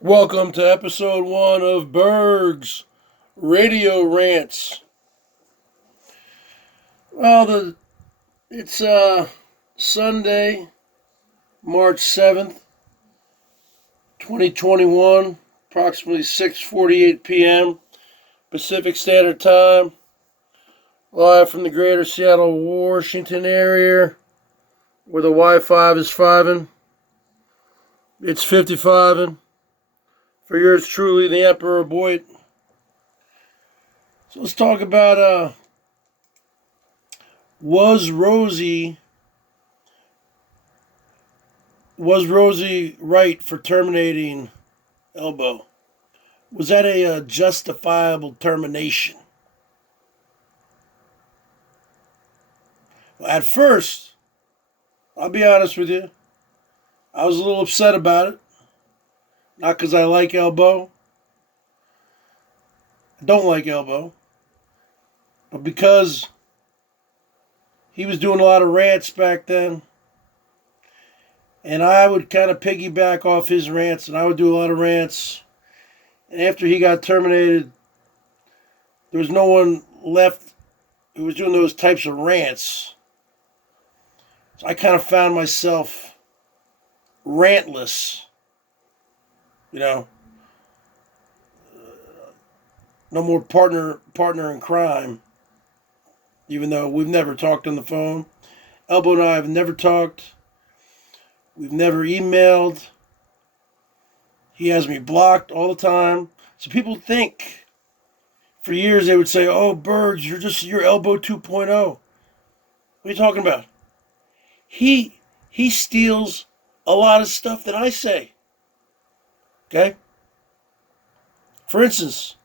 Welcome to episode 1 of BERGS Radio Rants. It's Sunday, March 7th, 2021, approximately 6:48 p.m. Pacific Standard Time, live from the greater Seattle, Washington area, where the Wi-Fi is fiving. It's 55ing. For yours truly, the Emperor BOYT. So let's talk about was Rosie right for terminating ELBO? Was that a justifiable termination? Well, at first, I'll be honest with you, I was a little upset about it. Not because I like ELBO. I don't like ELBO. But because he was doing a lot of rants back then. And I would kind of piggyback off his rants, and I would do a lot of rants. And after he got terminated, there was no one left who was doing those types of rants. So I kind of found myself rantless. You know, no more partner in crime. Even though we've never talked on the phone. ELBO and I have never talked. We've never emailed. He has me blocked all the time. So people think, for years they would say, "Oh, Bergs, you're ELBO 2.0. What are you talking about?" He steals a lot of stuff that I say. Okay? For instance,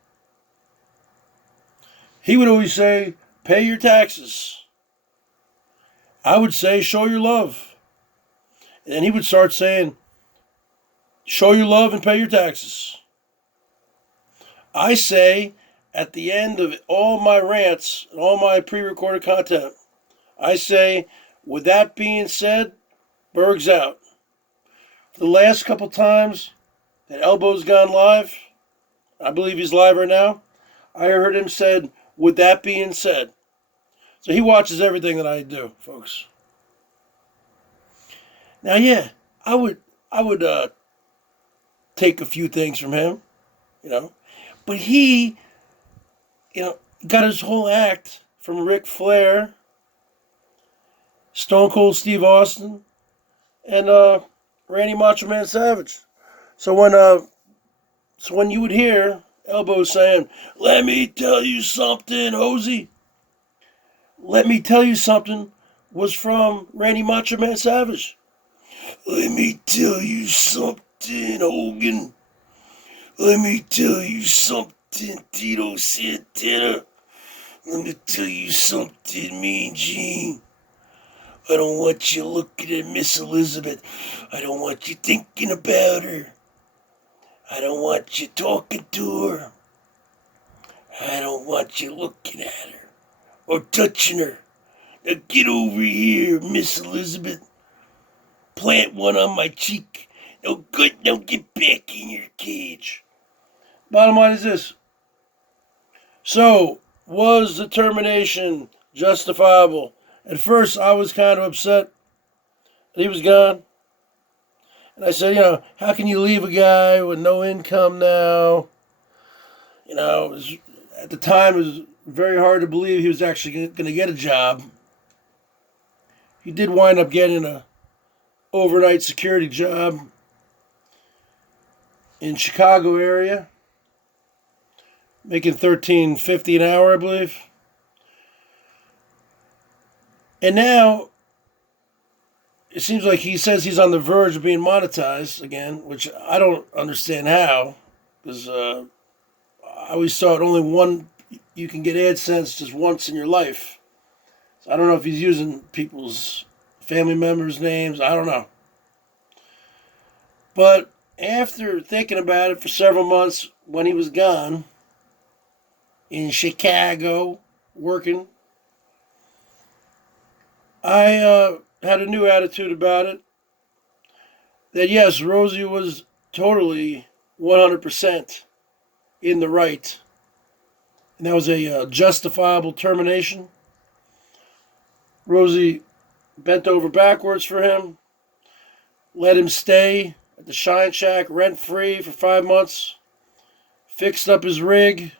he would always say, "Pay your taxes." I would say, "Show your love." And then he would start saying, "Show your love and pay your taxes." I say, at the end of all my rants and all my pre-recorded content, I say, with that being said, Berg's out. For the last couple times that ELBO's gone live, I believe he's live right now, I heard him said, "With that being said." So he watches everything that I do, folks. Now, yeah, I would take a few things from him, but he, got his whole act from Ric Flair, Stone Cold Steve Austin, and Randy Macho Man Savage. So when you would hear ELBO saying, "Let me tell you something, Rosie," "Let me tell you something" was from Randy Macho Man Savage. "Let me tell you something, Hogan. Let me tell you something, Tito Santana. Let me tell you something, Mean Gene. I don't want you looking at Miss Elizabeth. I don't want you thinking about her. I don't want you talking to her. I don't want you looking at her or touching her. Now get over here, Miss Elizabeth. Plant one on my cheek. No good, now get back in your cage." Bottom line is this. So, was the termination justifiable? At first, I was kind of upset that he was gone. And I said, how can you leave a guy with no income now? At the time, it was very hard to believe he was actually going to get a job. He did wind up getting a overnight security job in Chicago area, making $13.50 an hour, I believe. And now it seems like he says he's on the verge of being monetized again, which I don't understand how, because I always thought you can get AdSense just once in your life. So I don't know if he's using people's family members' names. I don't know. But after thinking about it for several months when he was gone in Chicago working, I had a new attitude about it. That yes, Rosie was totally 100% in the right. And that was a justifiable termination. Rosie bent over backwards for him, let him stay at the Shine Shack rent-free for 5 months, fixed up his rig,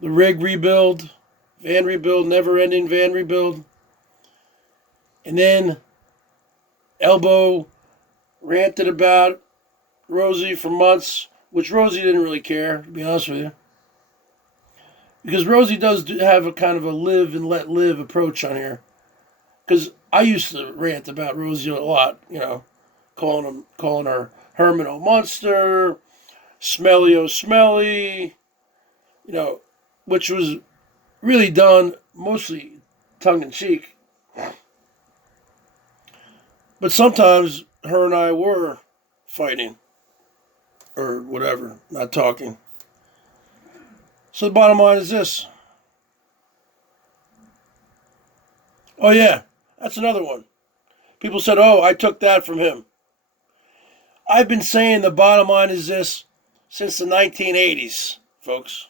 the rig rebuild, van rebuild, never-ending van rebuild. And then ELBO ranted about Rosie for months, which Rosie didn't really care, to be honest with you. Because Rosie does have a kind of a live and let live approach on here. Because I used to rant about Rosie a lot, calling her Herman O' Munster, Smelly O' Smelly, which was really done mostly tongue-in-cheek. But sometimes her and I were fighting, or whatever, not talking. So the bottom line is this. Oh yeah, that's another one. People said, oh, I took that from him. I've been saying the bottom line is this since the 1980s, folks.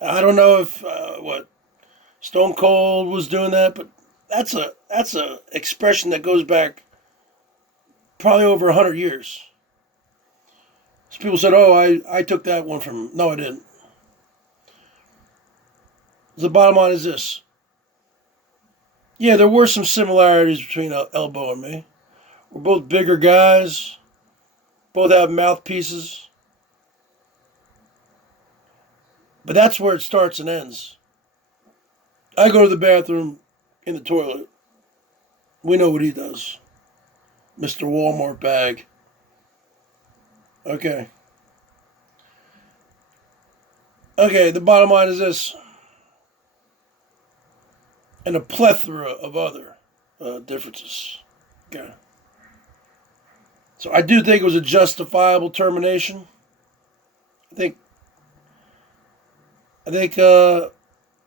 I don't know if Stone Cold was doing that, but that's a expression that goes back probably over 100 years. So people said, oh, I took that one from him. No, I didn't. The bottom line is this. Yeah, there were some similarities between ELBO and me. We're both bigger guys. Both have mouthpieces. But that's where it starts and ends. I go to the bathroom in the toilet. We know what he does. Mr. Walmart bag. Okay. Okay, the bottom line is this. And a plethora of other differences. Okay. So I do think it was a justifiable termination. I think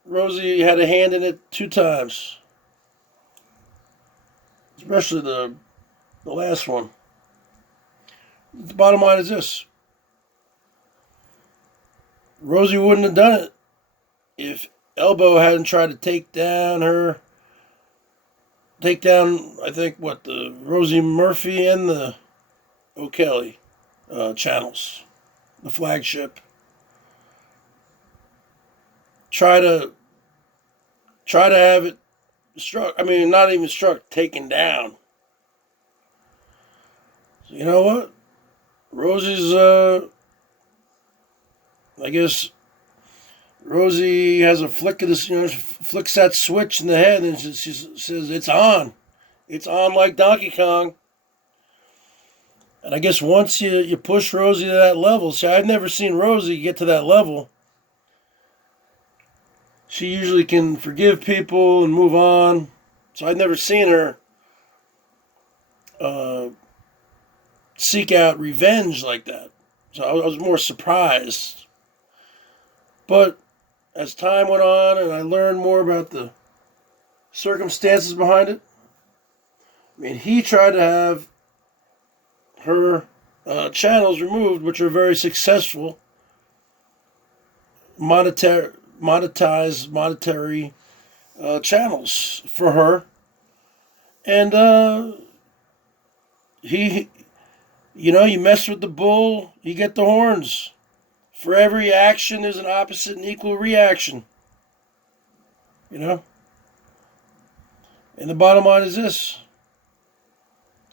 Rosie had a hand in it 2 times. Especially the last one. The bottom line is this. Rosie wouldn't have done it if ELBO hadn't tried to take down, I think, the Rosie Murphy and the O'Kelly channels, the flagship. Try to have it struck. I mean, not even struck, taken down. So you know what? Rosie's, I guess, Rosie has a flick of this, flicks that switch in the head and she says, it's on. It's on like Donkey Kong. And I guess once you push Rosie to that level, see, I've never seen Rosie get to that level. She usually can forgive people and move on. So I've never seen her seek out revenge like that. So I was more surprised. But as time went on and I learned more about the circumstances behind it, I mean, he tried to have her channels removed, which are very successful, monetary channels for her. And you mess with the bull, you get the horns. For every action, there's an opposite and equal reaction. And the bottom line is this.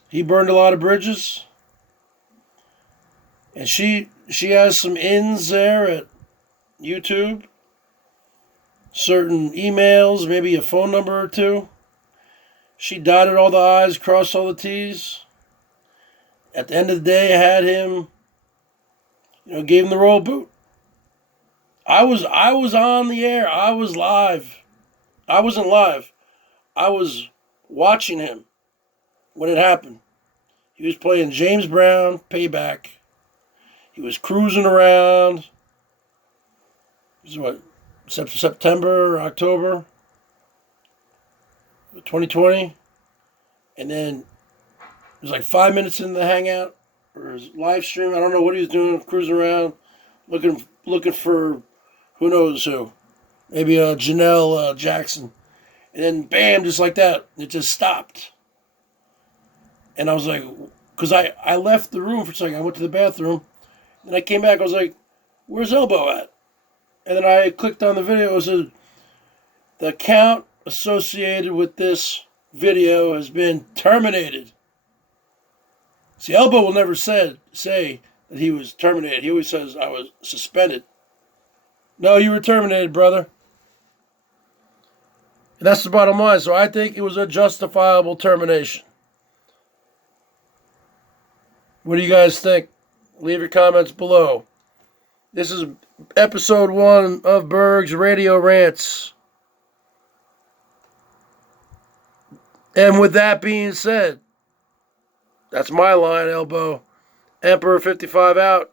He burned a lot of bridges. And she has some ins there at YouTube. Certain emails, maybe a phone number or 2. She dotted all the I's, crossed all the T's. At the end of the day, had him, gave him the royal boot. I was on the air. I was live. I wasn't live. I was watching him when it happened. He was playing James Brown, Payback. He was cruising around. This is what, September or October 2020. And then was like 5 minutes in the hangout or his live stream. I don't know what he was doing, cruising around, looking for who knows who. Maybe Janelle Jackson. And then bam, just like that, it just stopped. And I was like, because I left the room for a second. I went to the bathroom. And I came back. I was like, where's ELBO at? And then I clicked on the video. It said, the account associated with this video has been terminated. See, ELBO will never say that he was terminated. He always says, I was suspended. No, you were terminated, brother. And that's the bottom line. So I think it was a justifiable termination. What do you guys think? Leave your comments below. This is episode 1 of BERGS Radio Rants. And with that being said, that's my line, ELBO. Emperor 55 out.